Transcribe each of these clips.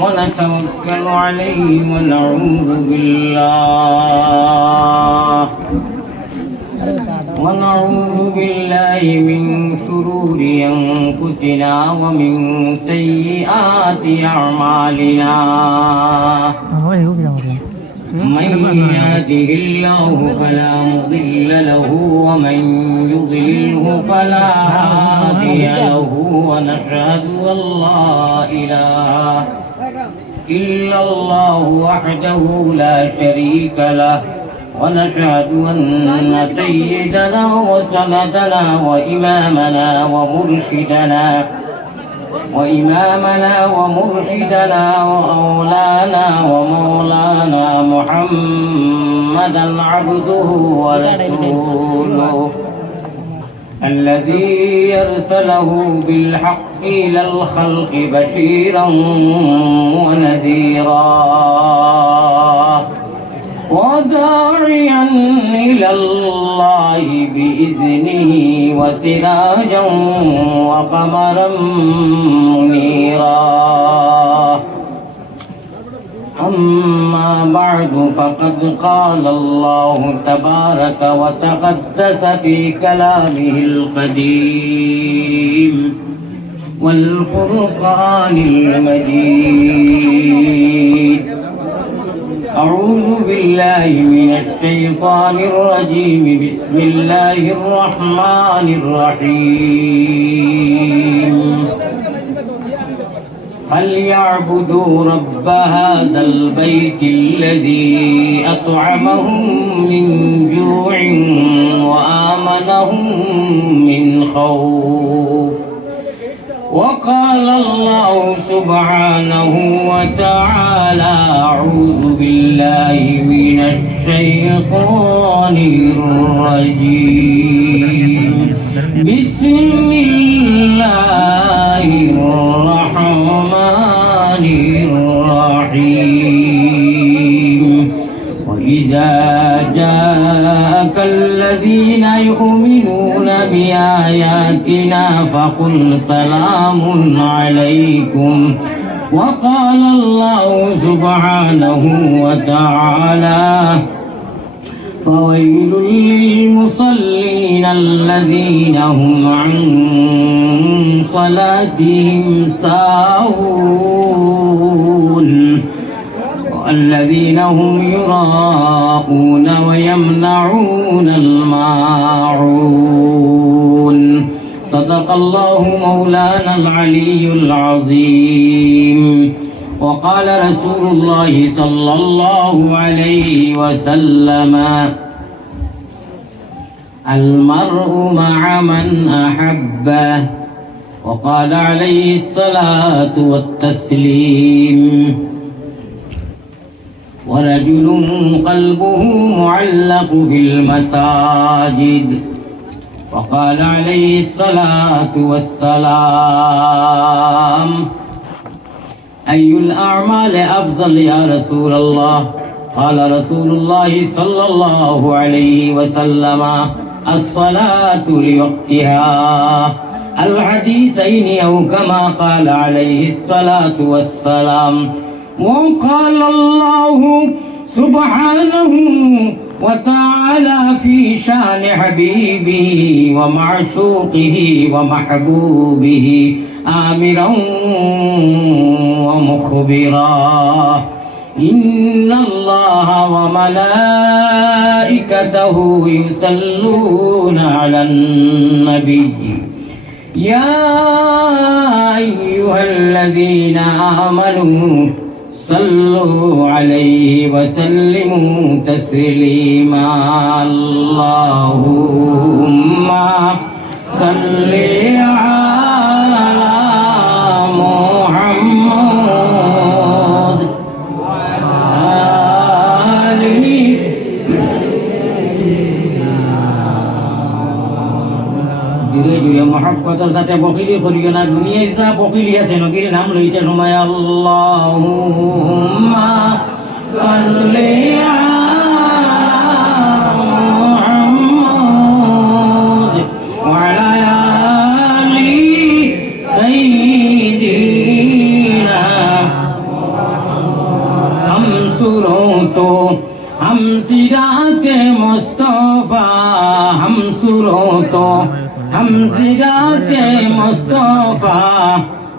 ونتوكل عليه ونعوذ بالله من شرور أنفسنا ومن سيئات أعمالنا من يهده الله فلا مضل له ومن يضلله فلا هادي له ونشهد أن لا إله إلا الله وحده لا شريك له ونشهد أن سيدنا وسندنا وإمامنا ومرشدنا وأولانا ومولانا محمدا عبده ورسوله الذي يرسله بالحق إلى الخلق بشيرا ونذيرا وداعيا إلى الله بإذنه وسراجا وقمرا منيرا أما بعد فقد قال الله تبارك وتقدس في كلامه القديم والفرقان المجيد أعوذ بالله من الشيطان الرجيم بسم الله الرحمن الرحيم فليعبدوا رب هذا البيت الذي أطعمهم من جوع وآمنهم من خوف وقال الله سبحانه وتعالى أعوذ بالله من الشيطان الرجيم بسم الله الرحمن الرحيم وإذا جاءك الذين يؤمنون بآياتنا فقل سلام عليكم وقال الله سبحانه وتعالى فويل للمصلين الذين هم عن صلاتهم ساهون الذين هم يراءون ويمنعون الماعون صدق الله مولانا العلي العظيم وقال رسول الله صلى الله عليه وسلم المرء مع من أحبه وقال عليه الصلاة والتسليم ورجل قلبه معلق في المساجد وقال عليه الصلاة والسلام أي الأعمال أفضل يا رسول الله قال رسول الله صلى الله عليه وسلم الصلاة لوقتها الحديثين أو كما قال عليه الصلاة والسلام وقال الله سبحانه وتعالى في شان حبيبه ومعشوقه ومحبوبه آمرا ومخبرا إن الله وملائكته يصلون على النبي يا أيها الذين آمنوا صلوا عليه وسلموا تسليما اللهم صل على محمد وآله ধীরে ধীরে মহব্বতের সাথে বকিলি করিও না দুনিয়ায় যা বকিলি আছে নবীর নাম লইতে সময় আল্লাহুম্মা সাল্লি আলা মুহাম্মদ ওয়া আলা আলি সাইয়্যিদিনা सिराते मुस्तफा हम सुरोतो हम सिराते मुस्तफा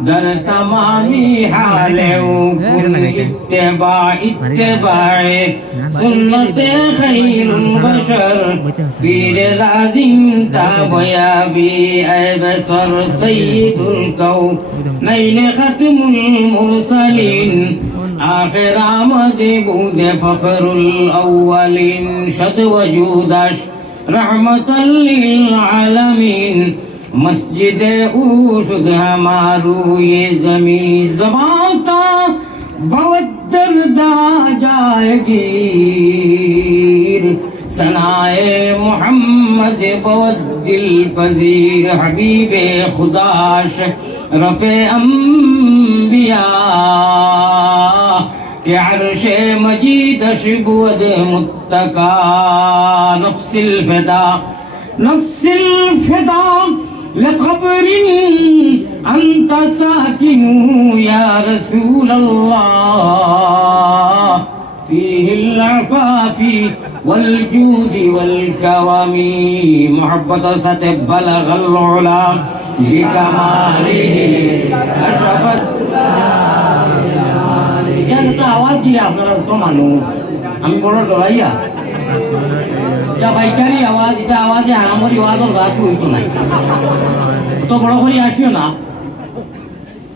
दर तमामी हाले कुन इत्तेबाए सुन्नते खैरुल बशर पीर लाजिम ताबयाबी ऐ बसर सय्यदुल कौ नैन खत्मुल मुरसलीन आखिर आमद बूद फखरुल अव्वलीन शद वजूदश रहमतल लिल आलमीन मस्जिद ऊशुद हमारू ये जमी ज़बाता बहुत दर्दा जाएगीर सनाए मोहम्मद बहुत दिल पजीर हबीबे खुदाश रफ़े अंबिया के अर्शे मजीदश बुअद मुत्तका नफ्सिल फिदा لقبر أنت ساكن يا رسول الله فيه العفاف والجود والكرم محبة ستبلغ العلا لكماله أشرفت يا كتا आवाज दिले আপনারা তো মানুষ আমি বড় ডরাইয়া যা বাইকারি আওয়াজ এটা আওয়াজে আরামরি আওয়াজও রাখি হইতো না তো বড় করে আসিও না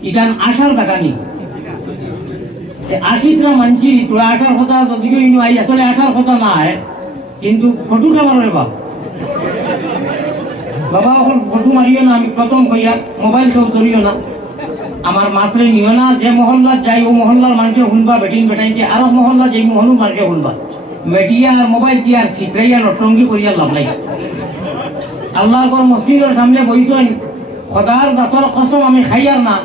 ইখান আসার দেখানি আশিতরা মানছি তোরা আসার কথা যদিও ইনু আই আসলে আসার কথা না কিন্তু ফটো খাবার রে বাবা এখন ফটো মারিও না আমি প্রথম কইয়া মোবাইল সব ধরিও না আমার মাত্রে নিও না যে মহল্লার যাই ও মহল্লার মানুষে শুনবা বেটিং বেটাইতে আরো মহল্লা যেই মহলু মানুষে শুনবা মিডিয়া আর মোবাইল দিয়ে আর চিত্রাইয়া নটঙ্গি করিয়া লাভ নাই আল্লাহর মসজিদের সামনে বইছেন খোদার জাতর কসম আমি খাইয়ার না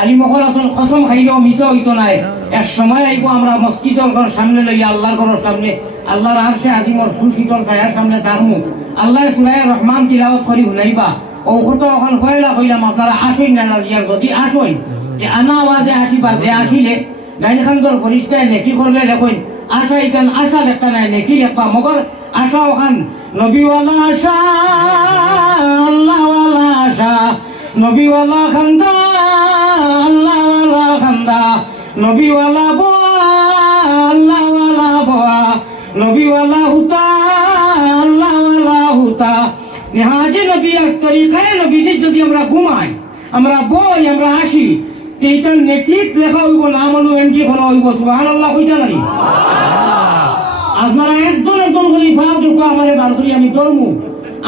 আলী মহল আসল কসম খাইলেও মিশা হইতো নাই এক সময় আইব আমরা মসজিদের ঘর সামনে লইয়া আল্লাহর ঘরের সামনে আল্লাহর আরশে আজিমর সুশীতল ছায়ার সামনে দাঁড়মু আল্লাহ সূরা রহমান তিলাওয়াত করি হুনাইবা ও কত এখন কইলা কইলাম আপনারা আসুন না লাগিয়ার যদি আসুন যে আনা আওয়াজে আসিবা যে আসিলে গাইনখানগর ফরিস্তায় নেকি করলে লেখুন আশা ইকান আশা লেখা নাই নেকি লেখবা মগর আশা ওখান নবীওয়ালা আশা আল্লাহওয়ালা আশা নবীওয়ালা খান্দা আল্লাহওয়ালা খান্দা নবীওয়ালা বোয়া আল্লাহওয়ালা বোয়া নবীওয়ালা হুতা আল্লাহওয়ালা হুতা নেহাজে নবী আর তরিকায় নবীজি যদি আমরা ঘুমাই আমরা বই আমরা আসি এইটার নেকিত লেখা হইব নাম হলো এমটি করা হইব সুবহানাল্লাহ কইতা নাই আপনারা একজন একজন করে ভাব দুঃখ আমারে বার করি আমি ধর্মু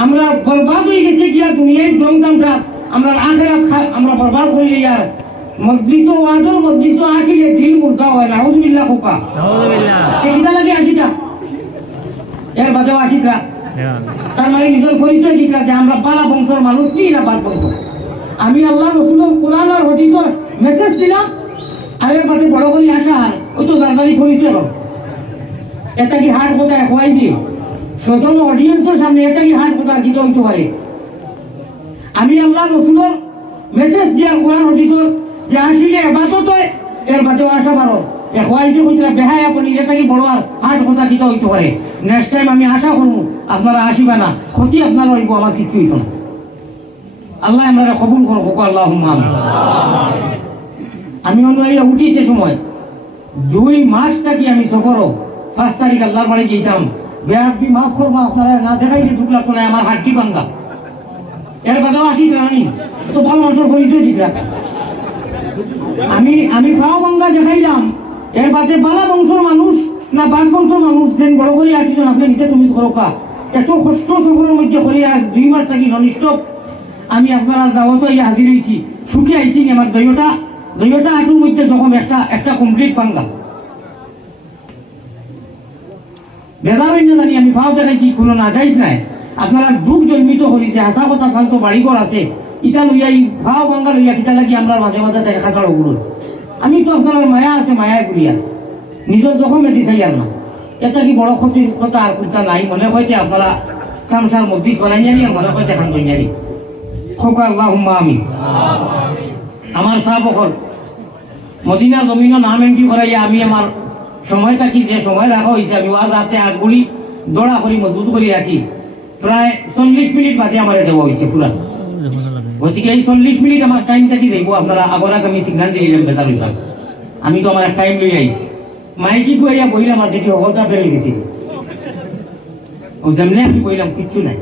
আমরা বরবাদ হয়ে গেছে গিয়া দুনিয়ায় জমজমটা আমরা আখেরাত আমরা বরবাদ করি আর মজলিস ও আদর মজলিস আসিলে দিল মুর্দা হয় নাউযুবিল্লাহ কোপা নাউযুবিল্লাহ কিটা লাগে আসিটা এর বাদেও আসিটা তার মানে নিজের পরিচয় দিতা যে আমরা বালা বংশের মানুষ কি না বাদ বংশ আমি আল্লাহ রাসূলের কোরআন আর হাদিসের মেসেজ দিলাম আর এর বাদে বড় করে আসা আর ওই তো গারগারি পরিচয় হল এটা কি হার্ট কথা হওয়াই দিয়ে শোধন অডিয়েন্সের সামনে এটা কি হার্ট কথা কি হইতে পারে আমি আল্লাহ রাসূলের মেসেজ দিয়ার কোরআন হাদিসের যে আসলে ইবাদত হয় এর বাদেও আসা পারো এ হওয়াই যে কইরা বেহায় আপনি এটা কি বড় আর হার্ট কথা কি হইতে পারে নেক্সট টাইম আমি আশা করব আপনারা আসিবা না ক্ষতি আপনার হইব আমার কিছু হইতো না আল্লাহ আমরা কবুল করবো আল্লাহুম্মা আমিন আমি অনুযায়ী উঠিছে সময় 2 মাস থাকি আমি সফরও 5 তারিখ আল্লাহর বাড়ি যেতাম বেয়াদি মাফ করবো আপনারা না দেখাই যে দুকলা করে আমার হাড্ডি ভাঙ্গা এর বাদেও আসি রানি তো ভালো মানুষের পরিচয় দিতা আমি ফাও ভাঙ্গা দেখাইলাম এর বাদে বালা বংশের মানুষ না বাদ বংশের মানুষ যেন বড় করে আসিছেন আপনি নিচে তুমি করোকা এত কষ্ট সফরের মধ্যে করে আর 2 মাস থাকি ননিষ্ঠ আমি আপনার দাওয়াত হাজির হয়েছি সুখে আইছি আমার দইটা হাঁটুর মধ্যে যখন একটা কমপ্লিট পাঙ্গা বেজার হইনা জানি আমি ফাও দেখাইছি কোনো না যাইছ নাই আপনারা দুঃখ জন্মিত করি যে হাসা কথা শান্ত বাড়িঘর আছে ইটা লইয়া এই ফাও বাঙ্গা লইয়া কিতা লাগি আমরা মাঝে মাঝে দেখা ছাড়া ওগুলো আমি তো আপনার মায়া আছে মায়া গুলিয়া নিজের যখন মেটি চাই আর না এটা কি বড় ক্ষতির কথা আর কুচা নাই মনে হয়তো আপনারা কামসার মধ্যে বানাই জানি আর মনে হয়তো খান জানি খোকা আল্লাহুম্মা আমিন আমার সাহাবকল মদিনা জমিনের নাম এন্ট্রি করাইয়া আমি আমার সময়টা কি যে সময় রাখা হয়েছে আমি ওয়াজ রাতে আগগুলি দৌড়া করি মজবুত করে রাখি প্রায় 40 মিনিট বাদে আমার দেওয়া হয়েছে পুরা গতিকে এই 40 মিনিট আমার টাইমটা কি দেখবো আপনারা আগর আগে আমি সিগন্যাল দিয়ে দিলাম বেতার হইলাম আমি তো আমার টাইম লই আইছি মাইকি গুয়াইয়া বইলাম আর যেটি অবস্থা বেড়ে গেছি ও যেমনি আমি বইলাম কিচ্ছু নাই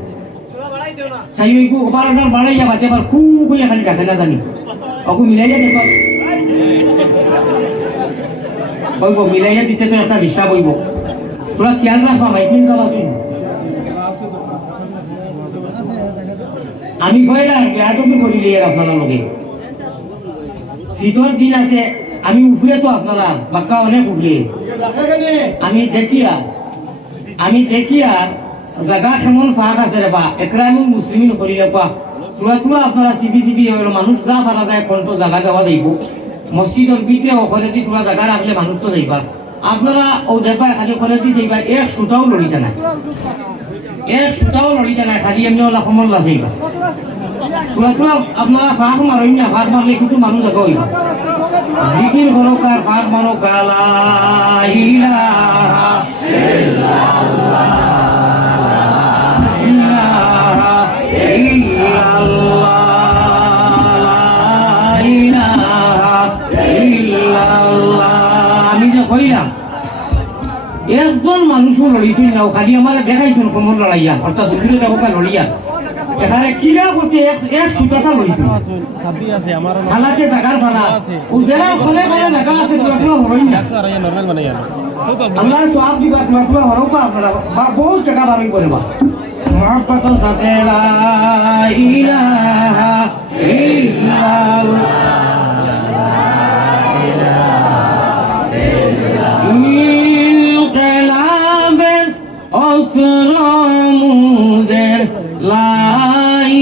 সাই ওই ওপারটার বাড়াইয়া বাদে আবার খুব বইয়া খালি ডাকে না জানি ওকে মিলাইয়া দেখো বলবো মিলাইয়া দিতে তো একটা ডিস্টার্ব হইব তোরা খেয়াল রাখবা মাইকিং চালাচ্ছি আমি কইলাম বেয়াদবি করিলি এর আপনারা লগে শীতর দিন আছে আমি উপরে তো আপনারা বাক্কা অনেক উপরে আমি দেখি আর জায়গা কেমন ফাঁক আছে রে বা একরামুল মুসলিমিন করিলে পা তুলা আপনারা সিবি মানুষ যা পারা যায় কোনটো জায়গা যাওয়া যাইব মসজিদের বিতে ওখানে দি তোলা জায়গা রাখলে মানুষ তো যাইবা আপনারা ও দেখবা খালি ওখানে দি যাইবা এক সুতাও লড়িতে না খালি এমনি ওলা সমল্লা যাইবা তুলা আপনারা ফাঁক মারেন না ফাঁক মারলে কিন্তু মানুষ জায়গা হইবা জিকির করোকার ফাঁক মারো কালা ইলাহা ইল্লাল্লাহ আমি যে কইলাম একজন মানুষও লড়িছুন না খালি আমার দেখাইছুন কোমর লড়াইয়া অর্থাৎ দুপুরে দেখা লড়িয়া এখানে কিরা করতে এক সুতাটা লড়িছুন খালাতে জাগার ভাড়া ও যারা ওখানে মানে জায়গা আছে তুলা হরইন না আল্লাহ সওয়াব দিবা তুলা হরবা আপনারা বহুত জায়গা বারই করে বা মহব্বতের সাথে লা ইলাহা ইল্লাল্লাহ অসরমুদের লা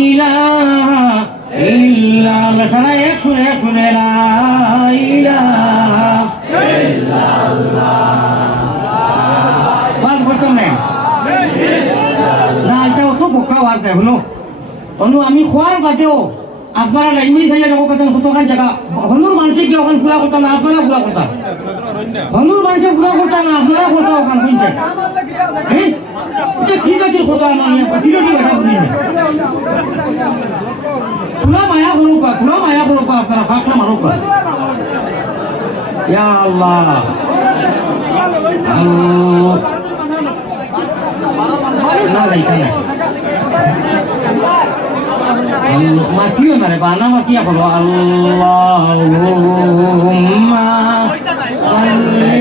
ইলাহা ইল্লাল্লাহ সারা এক সুরে লা ইলাহা ইল্লাল্লাহ বাদ করতাম না এটা অত বোকা ওয়াজ যায় হলো অনু আমি খোয়ার বাদেও আপনারা লাইমি চাইয়া যাব কথা কতখান জায়গা হনুর মানুষে কি ওখান পুরা করতা না আপনারা পুরা করতা হনুর মানুষে পুরা করতা না আপনারা করতা ওখান কোনছে হ্যাঁ এটা কি জাতির কথা না পাতিলো কি কথা বুঝি না তুলা মায়া করুকা আপনারা ফাঁকলা মারুকা ইয়া আল্লাহ না যাইতা না মাতিও না রে বানা মাতিয়া করো আল্লাহুম্মা সাল্লি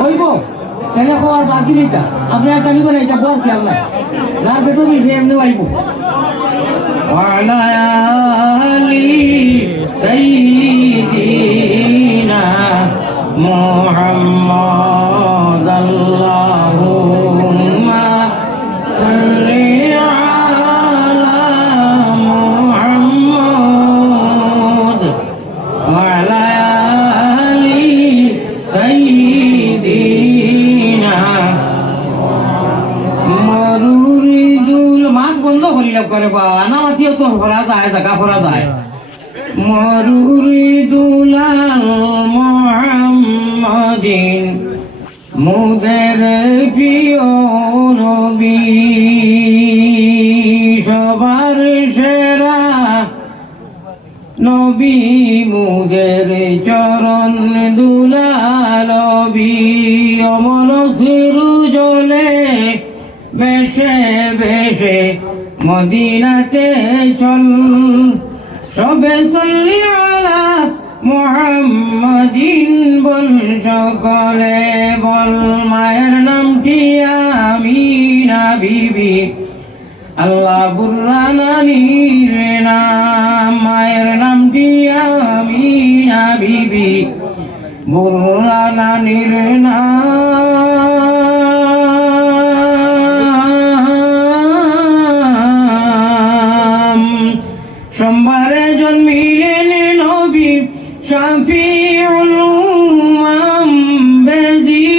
কইব কেনে খাওয়ার বাদ দিলি তা আপনি আর টানি বানাই যাবো আর খেয়াল নাই যা বেটো সে এমনি আইব ওয়ালা আলি সাইয়্যিদিনা মুহাম্মদ আল্লাহুম্মা সাল্লি আলা মুহাম্মদ ওয়া আলা আলি সাইয়্যিদিনা মরুরিদুল মাছ বন্ধ করিলাম করে বা আনা মাতিও তো ভরা যায় জায়গা ভরা যায় মরুরিদুল মুহাম্মাদিন মুদের প্রিয় নবী সবার সেরা নবী মুদের চরণ দুলালবি অমল সিরু জলে বেশে বেশে মদিনাতে চল সবে সল্লি আলা মুহাম্মাদিন বল সকলে বল মায়ের নামটি আমিনা বিবি আল্লাহ বুররানির নাম মায়ের নামটি আমিনা বিবি বুররানির নাম সোমবারে জন্মিলেন নবী শাফিউল উম্মাম বেজি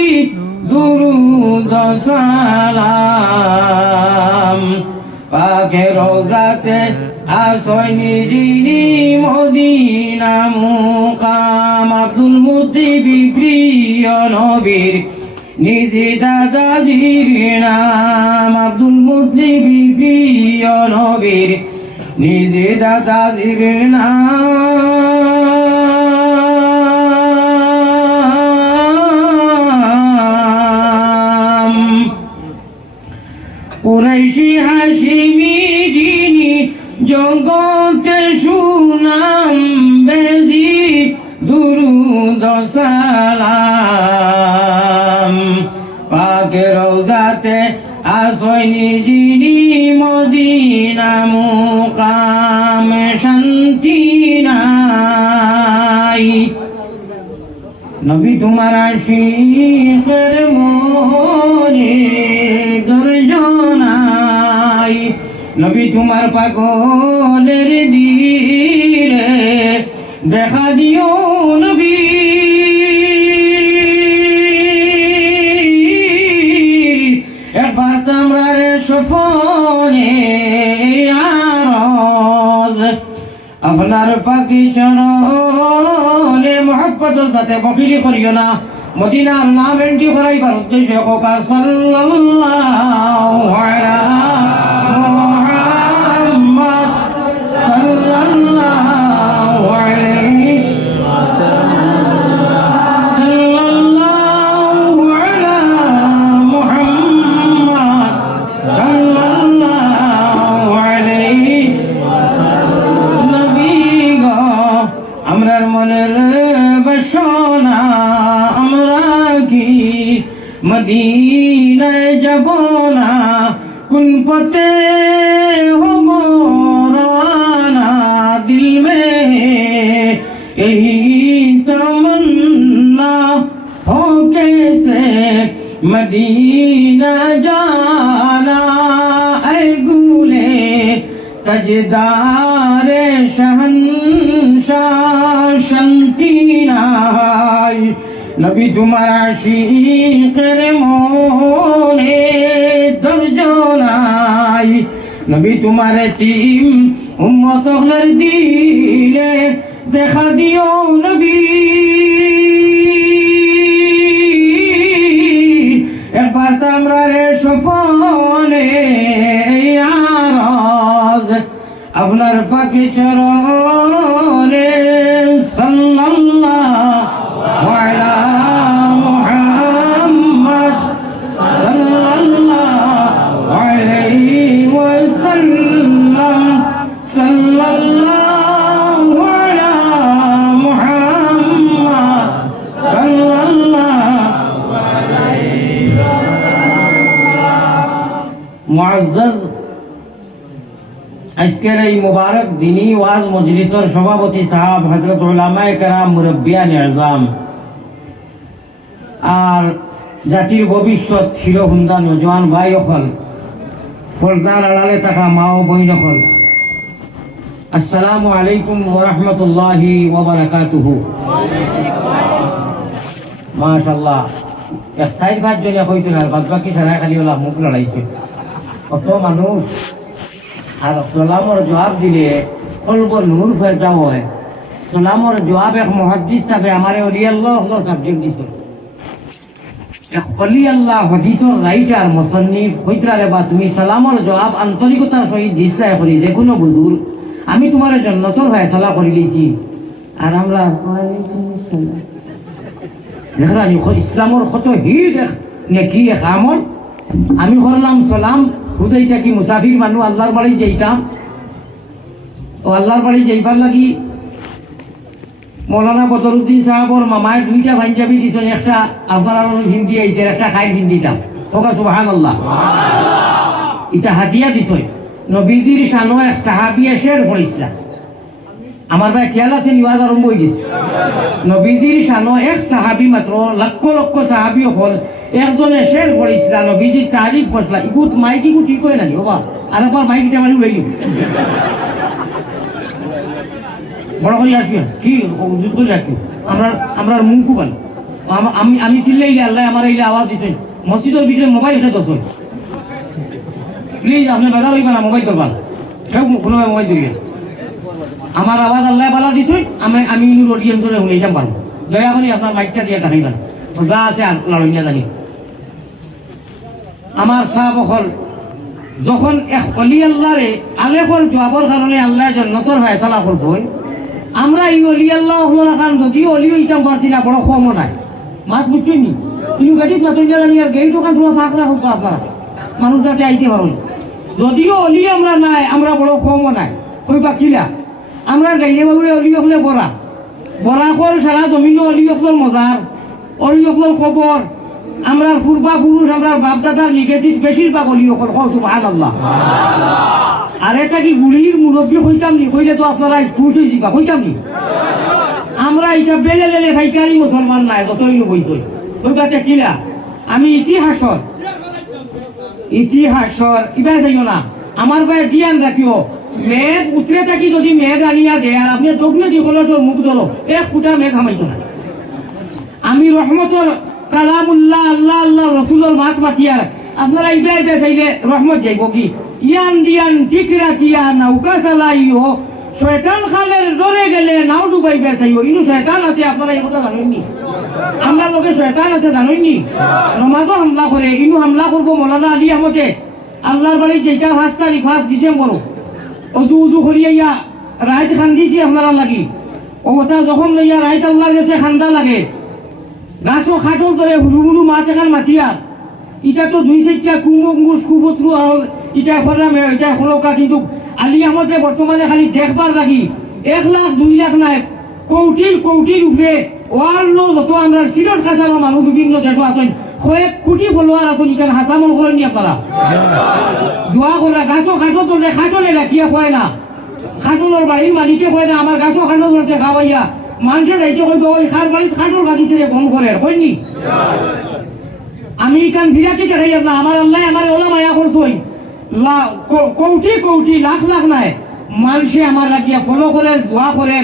দুরুদ সালাম পাকে রোজাতে আসয়নি যিনি মদিনা মুকাম আব্দুল মুত্তালিব প্রিয় নবীর নিজে দাদাজির নাম আব্দুল মুত্তালিব প্রিয় নবীর নিজে দাদাজির নাম কুরাইশি হাশিমি যিনি জগতে সুনাম বেজি দুরুদ সালাম পাকে রওজাতে আসয়নি যিনি মদিনা মুকাম শান্তি নাই নবী তোমার আশিকের মনে গর্জনাই নবী তোমার পাগলের দিলে দেখা দিও নবী একবার তোমরার সফনে আরজ আপনার পাকি চরণে মহব্বতের সাথে বখিলি করিও না মদিনার নাম এন্ট্রি করাইবার উদ্দেশ্য কোকা সাল্লাল্লাহু আলা মুহাম্মদ সাল্লাল্লাহু আলাইহি সাল্লাল্লাহু আলা মুহাম্মদ সাল্লাল্লাহু আলাইহি নবী গো আমরার মনের বাসনা আমরা কি মদিনায় যাব না কোন পথে হব রওয়ানা দিল মে यही तमन्ना हो कैसे मदीना जाना ऐ गुले तजदारे शहंशाह शांति নাই নবী তোমার আশিকের মনে ধৈর্য নাই নবী তোমার তিম উম্মত হলার দিলে দেখা দিও নবী একবার তোমরা রে সফলে আরজ আপনার পাকে চরণে সাল্লাল্লাহু আলা মুহাম্মদ সাল্লাল্লাহু আলাইহি ওয়াসাল্লাম সাল্লাল্লাহু আলা মুহাম্মদ সাল্লাল্লাহু আলাইহি ওয়াসাল্লাম মুআজ্জাজ আজকের এই মুবারক দিনী ওয়াজ মজলিসের সভাপতি সাহেব হযরত উলামায়ে কেরাম মুরব্বিয়ান আযম আর জাতির ভবিষ্যৎ শিরোহুন্দা নজওয়ান ভাই হল পর্দার আড়ালে থাকা মা ও বোন হল আসসালামু আলাইকুম ওয়া রাহমাতুল্লাহি ওয়া বারাকাতুহু মাশাআল্লাহ এক সাইড ভাত জন্য হইতো না বাদ বাকি সারা খালি ওলা মুখ লড়াইছে কত মানুষ আর সালামর জবাব দিলে কলব নূর হয়ে যাও হয় সালামর জবাব এক মুহাদ্দিস সাহেব আমারে ওলি আল্লাহ হলো সাবজেক্ট দিছিল এক ওলি আল্লাহ হাদিসের রাইটার মুসান্নিফ কইতরারে বা তুমি সালামর জবাব আন্তরিকতার সহিত দিছলাই করি যে কোনো বুজুর আমি তোমার জান্নাতের ফয়সালা করে লিছি আর আমরা ওয়ালাইকুম আসসালাম দেখরানি ইসলামের কত হিট নাকি এক আমল আমি করলাম সালাম বুঝাইটা কি মুসাফির মানুষ আল্লাহর বাড়ি যাইতাম ও আল্লাহর বাড়ি যাইবার লাগি মৌলানা বদরুদ্দিন সাহাবর মামায় দুইটা পাঞ্জাবি দিছেন একটা আপনার হিন্দি আইছে একটা খাই হিন্দিতাম ওকা সুবহানাল্লাহ এটা হাতিয়া দিছই নবীজির শানো এক সাহাবিয়া শের পড়িছিলা আমার ভাই খেয়াল আছে নিওয়াজ আরম্ভ হয়ে গেছে নবীজির শানো এক সাহাবি মাত্র লক্ষ লক্ষ সাহাবি হল একজনে শের পড়িছিলা নবীজির তারিফ করছিলা ইগুত মাইক ইগু ঠিক করে নানি বাবা আর একবার মাইকটা মানে উড়াই বড় করে আসি কি করে রাখি আমরা মুখ কুবান আমি চিল্লাইলে আল্লাহ আমার এইলে আওয়াজ দিচ্ছেন মসজিদের ভিতরে মোবাইল এসে দোষ প্লিজ আপনি বাজার হইবা না মোবাইল করবান কেউ কোনো মোবাইল ধরিয়ে আমার আওয়াজ আল্লাহ বালা দিছই আমি ইনুর অডিয়েন্সরে শুনে যাম পারবো দয়া করে আপনার মাইকটা দিয়ে দেখাইবেন গা আছে আর লড়িয়া জানি আমার সাহাব হল যখন এক অলি আল্লাহরে আলেখর জবাবর কারণে আল্লাহ জন্নতর ফয়সালা করছেন আমরা এই অলি আল্লাহ খান যদিও অলিও ইতাম পারছি না বড় কমও নাই মাত বুঝছেন নি কিন্তু গাড়িত মাতইয়া জানি আর গেই দোকান তোমার ফাঁক রাখো আপনারা মানুষ যাতে আইতে পারুন যদিও অলি আমরা নাই আমরা বড় কমও নাই কইবা কিলা আমরা গাইলে বাবুরে অলি হলে বড়া বড়া কর সারা জমিন অলি হকল মজার অলি হকল খবর আমরা পূর্বা পুরুষ আমরা বাপদাদার লিখেছি বেশিরভাগ অলি হকল সুবহানাল্লাহ আর এটা কি গুড়ির মুরব্বী হইতাম নি কইলে তো আপনারা খুশ হয়ে যাবা হইতাম নি আমরা এটা বেলে লেলে ভাইকারি মুসলমান নাই যতই বইছই কইবাটা কিলা আমি ইতিহাসর ইবা যাইও না আমার ভাই জ্ঞান রাখিও মেঘ উতরে থাকি যদি মেঘ আনিয়া দেয় আর আপনি দগ্নে দি কোনো মুখ ধরো এক ফুটা মেঘ হামাইতো না আমি রহমতর কালামুল্লাহ আল্লাহ আল্লাহ রসুলের মাত মাতিয়ার আপনারা ইবা চাইলে রহমত যাইব কি ইয়ান দিয়ান ঠিক রাখিয়া নৌকা চালাইও শয়তান খালের ডরে গেলে নাও ডুবাইবে চাইও ইনু শয়তান আছে আপনারা এই কথা জানেননি আমরা লোকে শয়তান আছে জানেননি নমাজও হামলা করে ইনু হামলা করবো মৌলানা আলী আহমদে আল্লাহর বাড়ি যেটা 5 তারিখ 5 ডিসেম্বর উজু করিয়া রাইত খান্দিছি আপনারা লাগি ও কথা যখন লইয়া রাইত আল্লাহর কাছে খান্দা লাগে গাছও খাটল ধরে হুরু হুরু মাছ এখান মাতিয়ার ইটা তো 2-4টা কুমুস কুবুতরু ইটা খরাম ইটা খলকা কিন্তু আলী আহমদে বর্তমানে খালি দেখবার লাগি 1 লাখ 2 লাখ নাই কৌটির উপরে ওয়ার্ল্ড যত আমরা সিলেট খাসানো মানুষ বিভিন্ন দেশ আছেন কয়েক কোটি ফলোয়ার আছেন এখানে হাসামন করেন আপনারা দোয়া করা গাছও খাটো তোলে খাটলে রাখিয়া কয় না খাটলের বাড়ির মালিকে কয় না আমার গাছও খাটো ধরছে খাওয়াইয়া মানুষের যাইতে কইব ওই খার বাড়ির খাটল বাগিছে বন করে কইনি আমি এখান বিরাটি দেখাই না আমার আল্লাহ আমার ওলা মায়া করছই কোটি লাখ লাখ নাই মানুষে আমার লাগিয়া ফলো করে দোয়া করে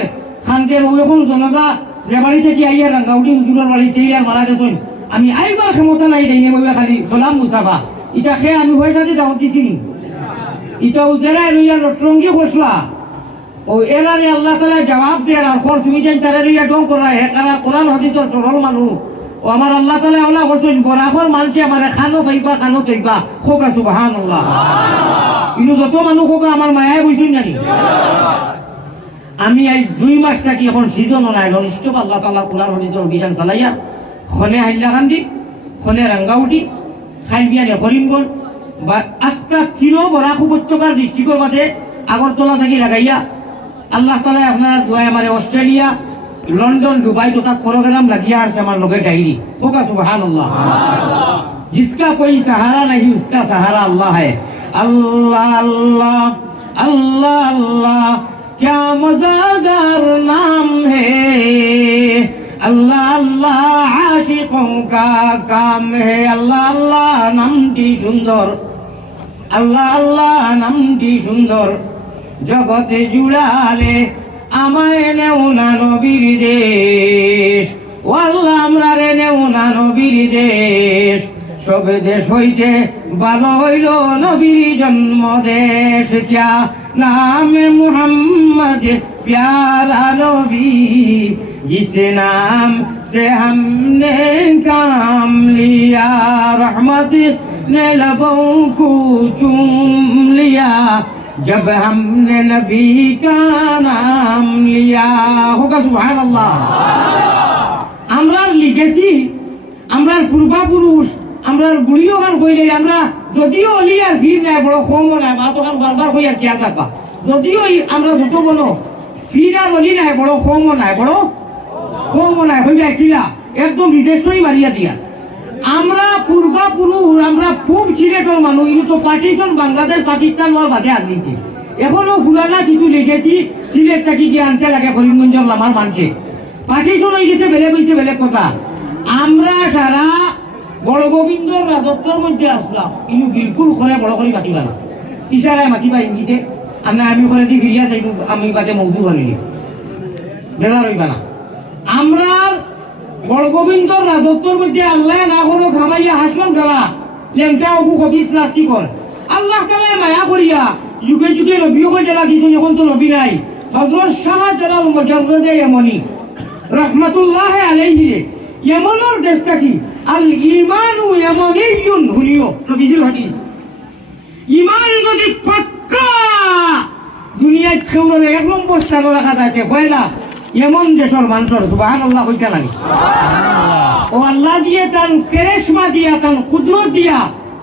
খান্দের ওই এখন জনতা যে বাড়ি থেকে আইয়া রাঙ্গাউটি হুজুরের বাড়ি থেকে আর মারা যেতেন আমি আইবার ক্ষমতা নাই দেই নেবে খালি সালাম মুসাফা এটা খেয়ে আমি পয়সা দিয়ে দাও দিছিনি এটা জেলায় লইয়া রটরঙ্গি খসলা ও এলারে আল্লাহ তাআলা জবাব দেয় আর খর তুমি যাই তারা লইয়া ডং করা হে কারা কোরআন হাদিসের সরল মানুষ ও আমার আল্লাহ তাআলা ওলা করছেন বরাবর মানুষে আমারে খানো খাইবা খোকা সুবহানাল্লাহ ইনু যত মানুষ খোকা আমার মায়ায় বইছেন জানি আমি এই 2 মাস থাকি এখন সিজন নাই নিশ্চয় আল্লাহ তাআলা কোরআন হাদিসের অভিযান চালাইয়া খনে হাইলাকান্দি খনে রাঙ্গাউটি খাইবিয়ানে করিমগঞ্জ বা আস্তা কিলো বরাক উপত্যকার ডিস্ট্রিক্টর বাদে আগরতলা থেকে লাগাইয়া আল্লাহ তাআলা আপনারা দোয়া আমারে অস্ট্রেলিয়া লন্ডন দুবাই তো তাক প্রোগ্রাম লাগিয়া আছে আমার লগে ডায়েরি হোকা সুবহানাল্লাহ जिसका कोई सहारा नहीं उसका सहारा अल्लाह है अल्लाह अल्लाह अल्लाह अल्लाह क्या मज़ेदार नाम है अल्लाह अल्लाह आशिकों का काम है अल्लाह अल्लाह नामটি সুন্দর আল্লাহ আল্লাহ নামটি সুন্দর জগতে জুড়ালে আমায় নেও না নবীর দেশ ও আল্লাহ আমরা রে নেও না নবীর দেশ সব দেশ হইতে ভালো হইল নবীর জন্ম দেশ क्या नाम मुहम्मद प्यारा नबी जिस नाम से हमने काम लिया रहमत ने लबों को चूम लिया जब हमने नबी का नाम लिया होगा सुभान अल्लाह আমরা লিখেছি আমরা পূর্বপুরুষ আমরা গুড়িও গান কইলে আমরা যদিও অলি আর ভিড় নাই বড় কম নাই মা তখন বারবার কইয়া কিয়া থাকবা যদিও আমরা যত বলো ভিড় আর অলি নাই বড় কম নাই হইয়া কিলা একদম বিদেশই মারিয়া দিয়া আমরা পূর্বপুরুষ আমরা খুব সিলেটের মানুষ কিন্তু তো পার্টিশন বাংলাদেশ পাকিস্তান ওর বাদে আগলিছে এখনো পুরানা কিছু লিখেছি সিলেট থাকি গিয়ে আনতে লাগে করিমগঞ্জের লামার মানছে পার্টিশন হয়ে গেছে বেলেগ কথা আমরা সারা বড় গোবিন্দর রাজত্বর মধ্যে আসলাম ইনু বিলকুল করে বড় করে মাতিবা না ইশারায় মাতিবা ইঙ্গিতে আমি করে দি ফিরিয়া যাইব আমি বাদে মৌজু করিনি বেজার হইবা না আমরা বড় গোবিন্দর রাজত্বর মধ্যে আল্লাহ না কোনো খামাইয়া হাসলাম খেলা লেংটা অবু কবিস নাস্তি কর আল্লাহ তাআলা মায়া করিয়া যুগে যুগে নবীও জেলা দিয়েছেন এখন তো নবী নাই হযরত শাহজালাল মুজাররদে ইয়ামানি রাহমাতুল্লাহ আলাইহি ইয়ামানের দেশটা কি আল ঈমানু ইয়ামানিয়ুন হুলিও নবীজির হাদিস ঈমান যদি পাক্কা দুনিয়ায় খেউরে এক নম্বর স্থানে রাখা থাকে পয়লা এমন দেশের মানুষের সুবহানাল্লাহ কইতে লাগে ও আল্লাহ দিয়ে তার কেরেশমা দিয়া তার কুদরত দিয়া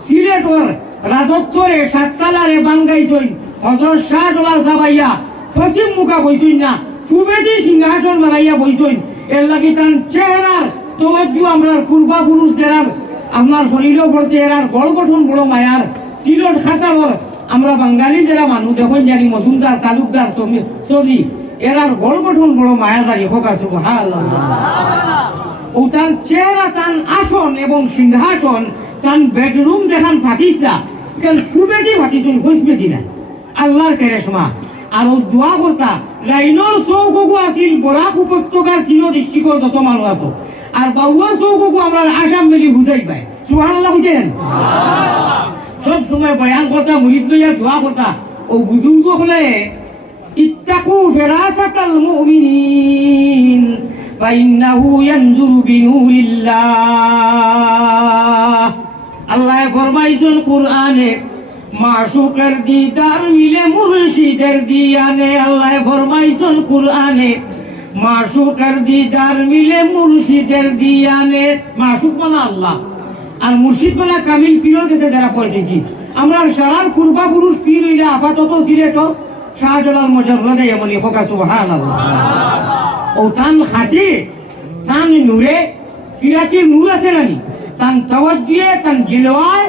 সিলেটর রাজত্বরে সাততালারে বাঙ্গাইছই হযরত শাহজালাল সাবাইয়া পশ্চিম মুখা বইছই না সুবেদি সিংহাসন বানাইয়া বইছই এর লাগি তার চেহারার তওয়াজ্জু আমরা পূর্বপুরুষ দেরার আপনার শরীরেও পড়ছে এরার গড় গঠন বড় মায়ার সিলেট খাসাড়র আমরা বাঙালি যারা মানুষ দেখুন জানি মজুমদার তালুকদার চৌধুরী এরার গড় গঠন বড় মায়াদারি হোক আছে ও তার চেহারা তার আসন এবং সিংহাসন তার বেডরুম যেখান ফাটিস না ফুবেদি ফাটিছুন খুঁজবেদি না আল্লাহর কেরেশমা আর ও দোয়া করতা লাইনোর চৌকগু আছিল বরাক উপত্যকার তিন দৃষ্টিকর যত মানুষ আছো আর বাউয়ার চৌকগু আমরা আসাম মিলি বুঝাই পাই সুবহানাল্লাহ বুঝেন সব সময় বয়ান করতা মুরিদ লইয়া দোয়া করতা ও বুজুর্গ হলে ইত্তাকু ফিরাসাতাল মুমিনিন ফাইন্নাহু ইয়ানজুরু বিনুরিল্লাহ আল্লাহ ফরমাইছেন কুরআনে মাশুকের দিদার মিলে মুর্শিদের দিয়ানে আল্লাহ ফরমাইছেন কুরআনে মাশুকের দিদার মিলে মুর্শিদের দিয়ানে মাশুক মানে আল্লাহ আর মুর্শিদ মানে কামিল পীরের কাছে যারা পৌঁছেছি আমরা সারার পূর্বপুরুষ পীর হইলে আপাতত সিলেটর শাহজালাল মুজাররদে ইয়ামানি হোকা সুবহানাল্লাহ ও তান খাতি তান নূরে ফিরাতির নূর আছে নানি তান তাওয়াজ্জুয়ে তান জিলওয়ায়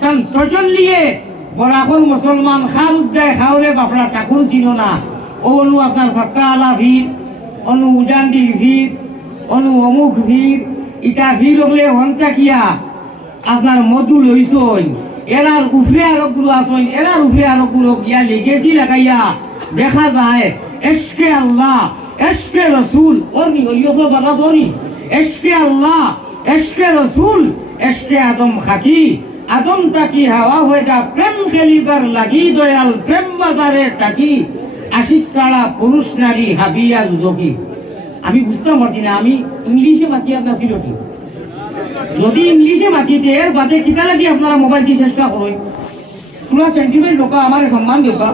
তান তাজাল্লিয়ে বরাকর মুসলমান খার উদ্দায় খাওরে বাপলা ঠাকুর ছিল না অনু আপনার ফাক্কা আলা ভিড় অনু উজান্ডির ভিড় অনু অমুক ভিড় ইটা ভিড় হলে হন্তা কিয়া আপনার মধু লইছই এরার উফরে আরবগুলো আসইন এরার উফরে আরবগুলো গিয়া লেগেছি লাগাইয়া দেখা যায় এশকে আল্লাহ এশকে রসুল অর্নি হলিও তো বাধা ধরি এশকে আল্লাহ এশকে রসুল এশকে আদম খাকি আদম তাকি হাওয়া হয়ে যা প্রেম খেলিবার লাগি দয়াল প্রেম বাজারে তাকি আশিক ছাড়া পুরুষ নারী হাবিয়া দুদকি আমি বুঝতে পারছি না আমি ইংলিশে মাতি আপনার ছিল কি যদি ইংলিশে মাতিতে এর বাদে কিতা লাগি আপনারা মোবাইল দিয়ে চেষ্টা করুন পুরা সেন্টিমেন্ট লোকা আমার সম্মান দেওয়া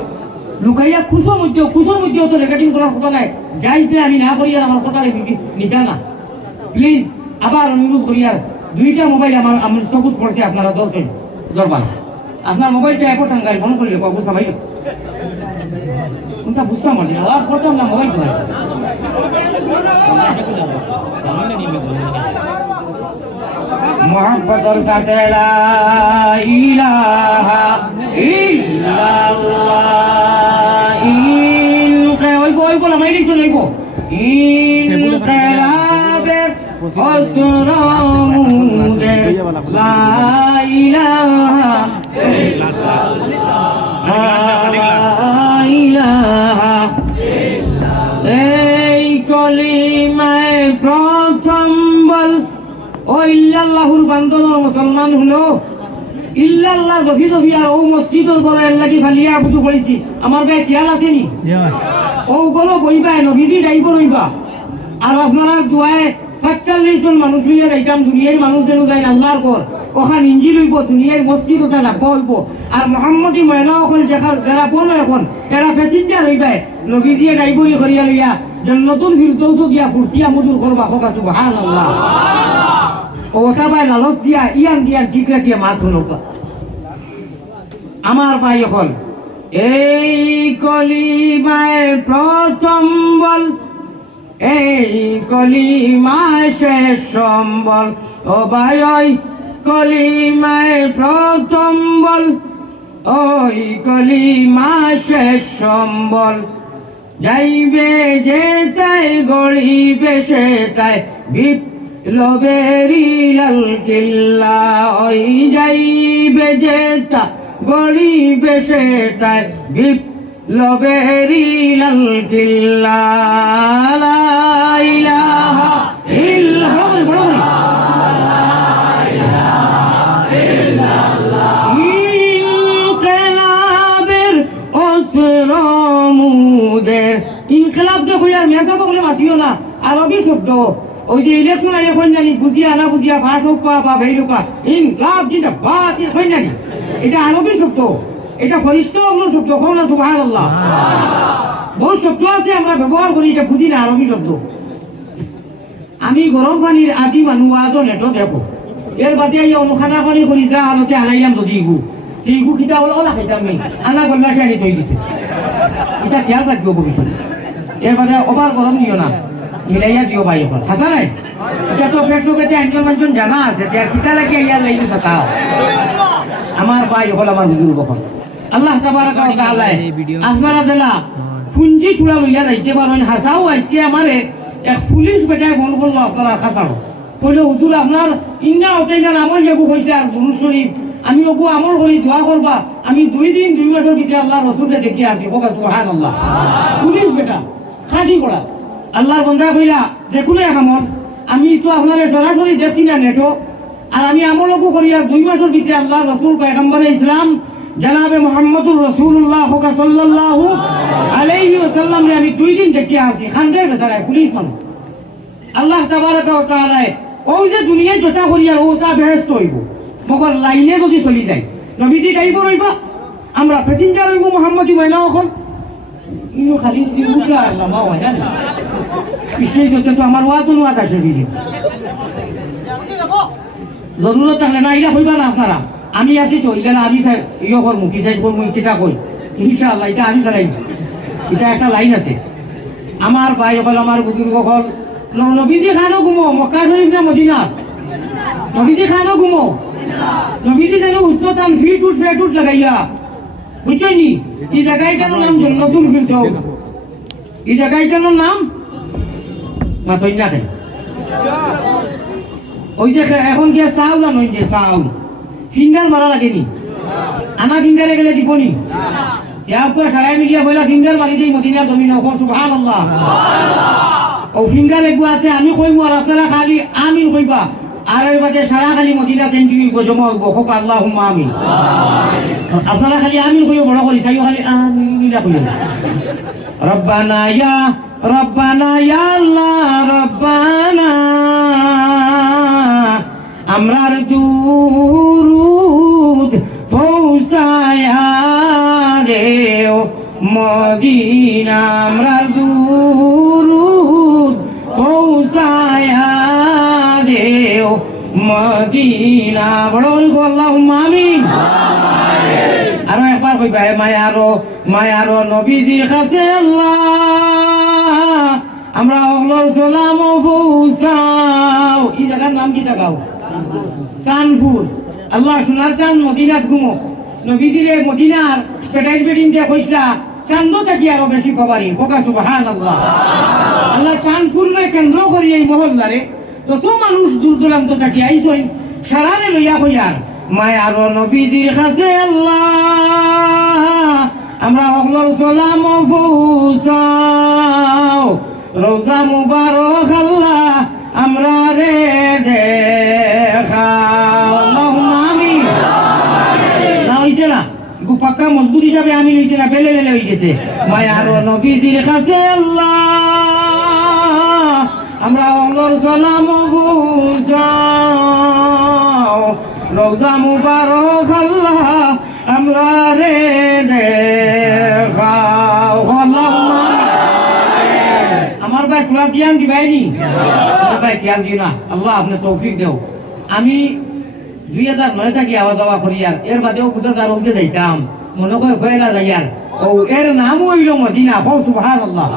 লুকাইয়া খুশোর মধ্যেও তো রেকর্ডিং করার কথা নাই যাইতে আমি না করি আর আমার কথা নিতা না প্লিজ আবার অনুরোধ করি আর দুইটা মোবাইল আমার সবুত পড়ছে আপনারা দরবার আপনার মোবাইলটা এপর টাঙ্গাই মনে করিলে বুঝা ভাই কোনটা বুঝতাম না আর করতাম না মোবাইল চলাই মোহাম্মদর সাথে লা ইলাহা ইল্লাল্লাহ ওই বলা মাইলি চলাইব ইনকিলাবের অসরমুদের লা ইলাহা ইল্লাল্লাহ এই কলিমায় প্রথম বল ও ইল্লাল্লাহুর বান্দর মুসলমান হলো ইল্লাল্লাহ জফি জফি আর ও মসজিদের করে লাগি ফালিয়া বুঝু পড়েছি আমার গায়ে খেয়াল আসেনি ও গলো বইবা নবীজি ডাইব রইবা আর আপনারা দুয়ায় ৪৫ জন মানুষ লইয়া যাইতাম দুনিয়ার মানুষ যেন যায় আল্লাহর পর ওখান ইঞ্জি লইব দুনিয়ার মসজিদ ওটা লাগব হইব আর মোহাম্মদী ময়না অকল যারা বন এখন এরা প্যাসেঞ্জার হইবাই নবীজিয়ে ডাইবরি করিয়া লইয়া নতুন ফিরদৌস গিয়া ফুর্তিয়া মধুর করবা হোক সুবহানাল্লাহ ও ওটা ভাই লালচ দিয়া ইয়ান দিয়া ঠিক রাখিয়া মাত হল আমার ভাই এখন এই কলিমায় প্রথম বল এই কলিমায় শেষ সম্বল ও ভাই ওই কলিমায় প্রথম বল ওই কলিমায় শেষ সম্বল যাইবে যে তাই গড়িবে সে তাই বিপ্লবেরি লাল কিল্লা ওই যাইবে যে তা গড়িবে সে তাই বিপ্লবেরি লাল কিল্লা লা ইলাহা ইল্লাল্লাহ ইনকিলাবের অসরমুদের ইনকলাব যে কই আর মেসা বলে মাতিও না আরবি শব্দ ওই যে ইলেকশন আগে কই জানি বুঝিয়া না বুঝিয়া ভাষ হোক বা ভেইলুকা ইনকলাব যেটা বাত কই জানি এটা আরবি শব্দ এটা ফরিস্ত শব্দ কোন না সুবহানাল্লাহ বহুত শব্দ আছে আমরা ব্যবহার করি এটা বুঝি না আরবি শব্দ আমি গরম পানির আদি মানুষ আজও নেটো দেখো এর বাদে এই অনুখানা পানি করি যা আলোতে আনাইলাম যদি ইগু সেই ইগু খিতা হলো ওলা খাইতাম নেই আনা গল্লা শাড়ি তৈরি দিতে এটা খেয়াল রাখবো ভবিষ্যৎ এর বাদে ওভার গরম দিও না মিলাইয়া দিও ভাই এখন হাসা নাই এটা তো পেট লোকেতে একজন মানুষজন জানা আছে তার খিতা লাগে ইয়া লাইনে থাকা আমার ভাই হল আমার বুজুর্গ হল আল্লাহ তাবারাকা ওয়া তাআলা আপনারা জেলা ফুঞ্জি চূড়া লইয়া যাইতে পারেন হাসাও আজকে আমারে এক পুলিশ বেটায় ফোন করলো আপনারা খাসাড়ো কইলে হুজুর আপনার ইন্না হতে যান আমল যেগু হয়েছে আর গুরু শরীফ আমি ওগু আমল করি দোয়া করবা আমি 2 দিন 2 বছর ভিতরে আল্লাহ রসুলকে দেখে আসি ওকা সুবহানাল্লাহ পুলিশ বেটা খাঁটি করা আল্লাহর বন্দা কইলা দেখুন এক আমল আমি তো আপনারে সরাসরি দেখছি না নেটো আর আমি আমলকু করি আর 2 বছর ভিতরে আল্লাহ রসুল পয়গম্বরে ইসলাম জনাবে মুহাম্মদুর রাসূলুল্লাহ সাল্লাল্লাহু আলাইহি ওয়াসাল্লাম রে আমি 2 দিন দেখে আসি খানদের বেচারা পুলিশ মানুষ আল্লাহ তাবারাকা ওয়া তাআলা ওই যে দুনিয়ায় যেটা করি আর ওটা বেহেশত হইব মগর লাইনে যদি চলি যায় নবীজি ড্রাইভার হইবা আমরা প্যাসেঞ্জার হইব মুহাম্মদি মাইনা এখন ইনো খালি দিবুকা আল্লাহ মা হয় না পিছলে যেতে তো আমার ওয়াজুন ওয়াজ আসে দিদি জরুরত থাকলে না ইলা হইবা না আপনারা আমি আছি তো ইলা আমি ইয়ে করবো কি সাইড করবো কিতা কই ইনশাআল্লাহ এটা আমি চালাই এটা একটা লাইন আছে আমার ভাই হল আমার বুজুর্গ হল নবীজি খানো ঘুমো মক্কা শরীফ না মদিনা নবীজি খানো ঘুমো নবীজি যেন উচ্চতান ফিট উঠ ফেট উঠ লাগাইয়া বুঝছনি এই জায়গায় কেন নাম নতুন ফিরত এই জায়গায় কেন নাম মাতই না কেন ওই যে এখন গিয়ে চাউল আনো যে চাউল ফিঙ্গার মারা লাগেনি আনা ফিঙ্গারে গেলে দিবনি সারাই মিলিয়া বইলা ফিঙ্গার মারি দিই মদিনার জমিন সুবহানাল্লাহ ও ফিঙ্গার এগু আছে আমি কইমু আর আপনারা খালি আমিন কইবা আর এর বাদে সারা খালি মদিনা তেনকি জমা হইব হোক আল্লাহুম্মা আমিন আপনারা খালি আমিন কইও বড় করি চাইও খালি আমিন কইও রব্বানা ইয়া আল্লাহ রব্বানা আমরার দুরুদ পৌঁছায়া দেও মদিনা আমরার দুরুদ পৌঁছায়া দেও মদিনা বড় আল্লাহুম্মা আমিন আরো একবার কইবা মায়ারো নবীজির কাছে আল্লাহ আমরা অগলর সালাম পৌঁছাও এই জায়গার নাম কি জায়গাও চানপুর আল্লাহ সোনার চাঁদ মদিনাত ঘুমো নবীজির মদিনার পেটাইল বেডিং দিয়ে কইসলা চাঁদ থাকি আরো বেশি পাবারি কোকা সুবহানাল্লাহ আল্লাহ চাঁদপুরে কেন্দ্র করি এই মহল্লারে যত মানুষ দূর দূরান্ত থাকি আইসই সারারে লইয়া কইয়ার মায়ার নবীজির কাছে আল্লাহ আমরা অগলর সালাম পৌঁছাও রোজা মুবারক আল্লাহ আমরা রে দেখাও আল্লাহুম্মা আমিন না হইছে না পাক্কা মজবুত হিসাবে আমি হইছে না বেলে লেলে হয়ে গেছে মায়ার নবীজির কাছে আল্লাহ আমরা অগলর সালাম পৌঁছাও রোজা মুবারক আল্লাহ আমরা রে দেখাও আল্লাহুম্মা আমার ভাই তোরা জ্ঞান দিবাইনি ভাই জ্ঞান দিও না আল্লাহ আপনি তৌফিক দেও আমি 2009 থেকে আওয়া যাওয়া করি আর এর বাদেও কোথাও তার উঠে যাইতাম মনে করে হয়ে না যাই আর ও এর নামও হইল মদিনা হো সুবহানাল্লাহ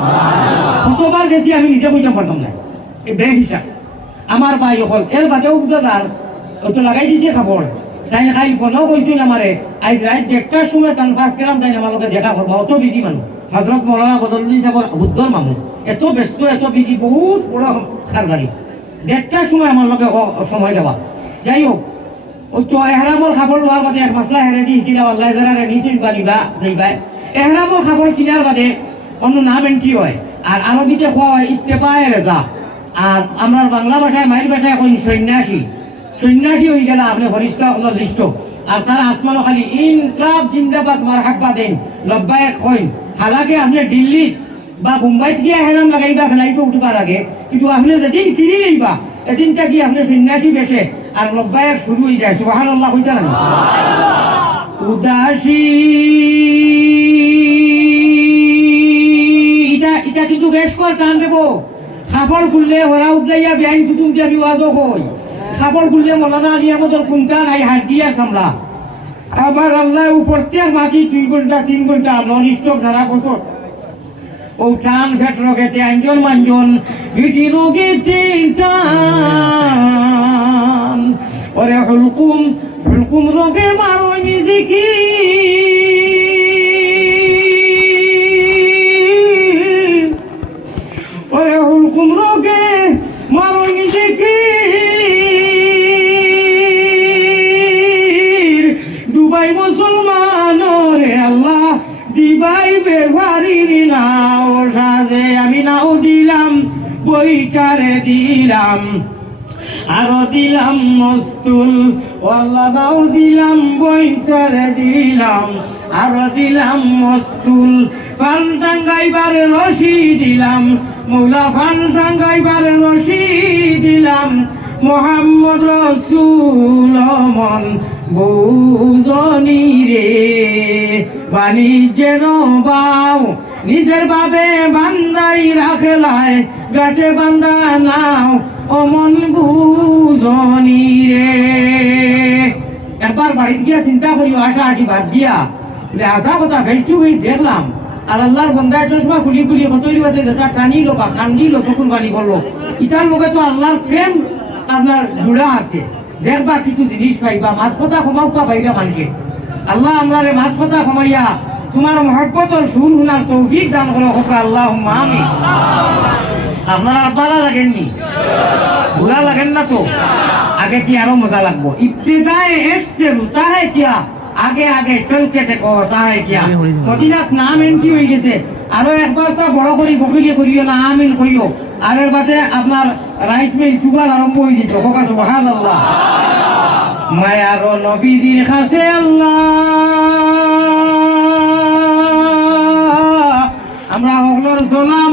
কতবার গেছি আমি নিজে কইতে পারতাম না এই ব্যাগ হিসাব আমার ভাই হল এর বাদেও কোথাও তার ও তো লাগাই দিছে খাবার তাই না খাই ফোনও কইছিল আমারে আজ রাত 1টার সময় তান ফাঁস গেলাম তাই আমার লোকে দেখা করবো অত বিজি মানুষ হজরত মৌলানা বদরুদ্দিন সাহেব বুদ্ধর মানুষ এত ব্যস্ত এত বিজি বহুত বড় কারবারি 1টার সময় আমার লোকে সময় দেওয়া যাই হোক ওই তো এহরামর খাবার লোৱাৰ বাদে এক মাসলা হেরে দি কিনা আল্লাহ যারা নিশ্চয় বাড়িবা যাইবা এহরামর খাবার কিনার বাদে অন্য নাম এন্ট্রি হয় আর আরবিতে কয় ইত্তেবায়ে রেজা আর আমরা বাংলা ভাষায় মাইল ভাষায় কই সন্ন্যাসী হয়ে গেল আপনি ফরিস্তা হলো লিস্ট আর তার আসমানো খালি ইনকলাব জিন্দাবাদ মারহাবা দেন লব্বায়ে কইন হালাকে আপনি দিল্লি বা মুম্বাইত গিয়া হেরাম লাগাইবা ফেলাইতে উঠবার আগে, কিন্তু আপনি যেদিন কিনি লইবা এদিনটা কি আপনি সন্ন্যাসী বেশে আর লব্বায়ক শুরু হয়ে যায়। সুবহানাল্লাহ কইতা না উদাসী এটা কিন্তু বেশ কর টান দেব। খাপড় খুললে ওরা উঠলাইয়া বেআইন সুতুম দিয়ে আমি ওয়াজও কই। খাপড় খুললে মৌলানা আলিয়ার মতন কোনটা নাই হাত দিয়া সামলা। আবার আল্লাহ প্রত্যেক মাটি 2 ঘন্টা 3 ঘন্টা নন স্টপ সারা বছর ও টান ফেট রোগেতে আঞ্জন মাঞ্জন ভিটি রোগেতে টান ওরে হুলকুম হুলকুম রোগে মারো নিজেকে ওরে হুলকুম রোগে মারো নিজেকে দুবাই মুসলমান রে আল্লাহ দিবাই বেভারির নাও সাজে আমি নাও দিলাম বইটারে দিলাম আরো দিলাম মস্তুল আল্লাহ নাও দিলাম বইটারে দিলাম আরো দিলাম মস্তুল ফান টাঙ্গাইবারে রশি দিলাম মৌলা ফান টাঙ্গাইবারে রশি দিলাম মোহাম্মদ রসুল মন বুঝনি রে বাণিজ্যের বাও নিজের বাবে বান্দাই রাখেলায় গাছে বান্দা নাও অমন বুঝনি রে। একবার বাড়িতে গিয়া চিন্তা করিও আশা আশি বাদ দিয়া আসা কথা ফেস টু ফেস দেখলাম আর আল্লাহর বন্দায় চশমা খুলি খুলি কতই বাদে যেটা টানিল বা কান্দিল তখন বাড়ি করলো ইটার লোকে তো আল্লাহর প্রেম আপনার জুড়া আছে। দেখবা কিছু জিনিস পাইবা মাত কথা কমাউকা বাইরে মানুষে আল্লাহ আমরা মাত কথা কমাইয়া তোমার মহব্বতর সুর হুনার তৌফিক দান করো হোক আল্লাহুম্মা আমিন। আপনারা আপনারা লাগেননি বুড়া লাগেন না তো আগে কি আরো মজা লাগবো ইবতিদায়ে এসছে রুতা হ্যায় কিয়া আগে আগে চলতে দেখো তাই কিয়া মদিনাত নাম এন্ট্রি হয়ে গেছে আরো একবার তো বড় করি বকিলে করিও না আমিন কইও আর এর বাদে আপনার রাইস মিল চুগাল আরম্ভ হয়ে যেত হোক সুবহানাল্লাহ। মায়ার নবীজির কাছে আল্লাহ আমরা হকলর সালাম